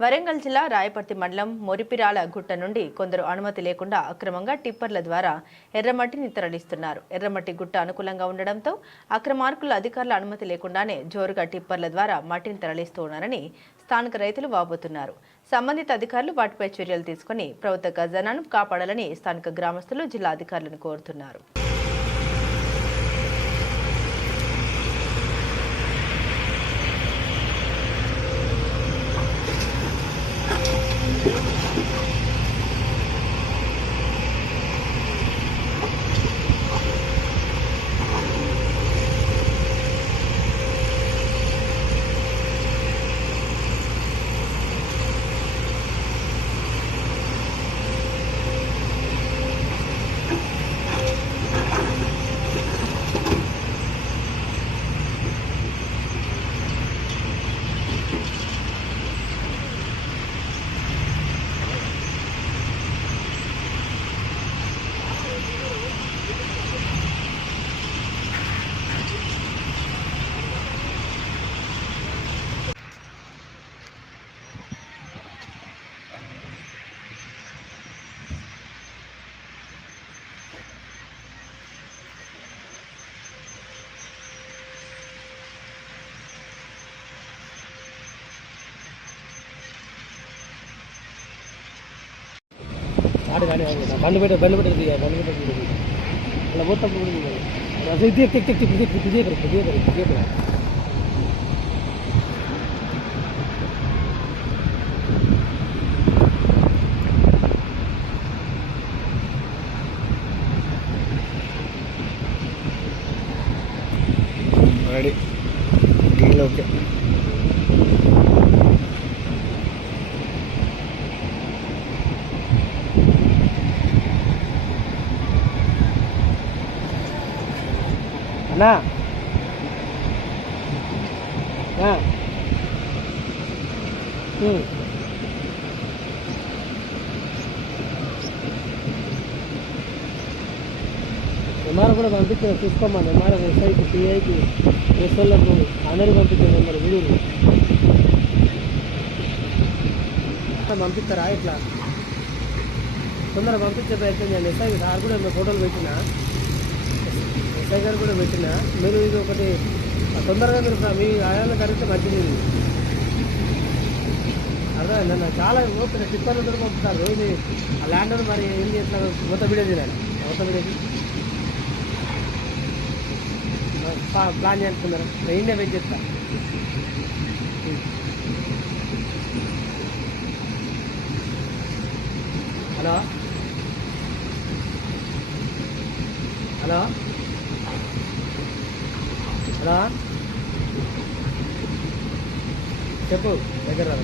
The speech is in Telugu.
వరంగల్ జిల్లా రాయపర్తి మండలం మొరిపిరాల గుట్ట నుండి కొందరు అనుమతి లేకుండా అక్రమంగా టిప్పర్ల ద్వారా ఎర్రమట్టిని తరలిస్తున్నారు. ఎర్రమట్టి గుట్ట అనుకూలంగా ఉండడంతో అక్రమార్కుల అధికారుల అనుమతి లేకుండానే జోరుగా టిప్పర్ల ద్వారా మట్టిని తరలిస్తూ ఉన్నారని స్థానిక రైతులు వాపోతున్నారు. సంబంధిత అధికారులు వాటిపై చర్యలు తీసుకుని ప్రభుత్వ ఖజానాను కాపాడాలని స్థానిక గ్రామస్తులు జిల్లా అధికారులను కోరుతున్నారు. மாடு காணி வாங்கிடலாம் பண்ணு போய்ட்டு பண்ணு போய்ட்டு இருக்கீங்க பண்ணு போய்ட்டு இருக்கீங்க இல்லை ஓட்ட போடுங்க. இதே tick tick tick tick ready okay నా. అన్నా కూడా పంపించిన చూసుకోమని ఎంఆర్ ఎస్ఐకి పిఐకి ఎస్ఎల్లకు అందరూ పంపించారు నెంబర్ వీడియో పంపిస్తారా ఇట్లా తొందరగా పంపించే ప్రయత్నం చేయండి. ఎస్ఐకి సార్ కూడా ఏమైనా ఫోటోలు పెట్టినా. ఎస్ఐ కూడా పెట్టిన. మీరు ఇది ఒకటి తొందరగా మీరు మీ ఆయాలను కరెక్ట్ మంచిది. అదే నన్ను చాలా ఓపెన్ టిప్పర్లు కూడా పంపుతారు. ఇది ఆ ల్యాండర్ మరి ఏం చేస్తారు? మొత్తం వీడియో నేను మొత్తం వీడియో ప్లాన్ చేస్తున్నారు. నేను వెయిట్ చేస్తా. హలో? హలో? చెప్పు దగ్గర రా.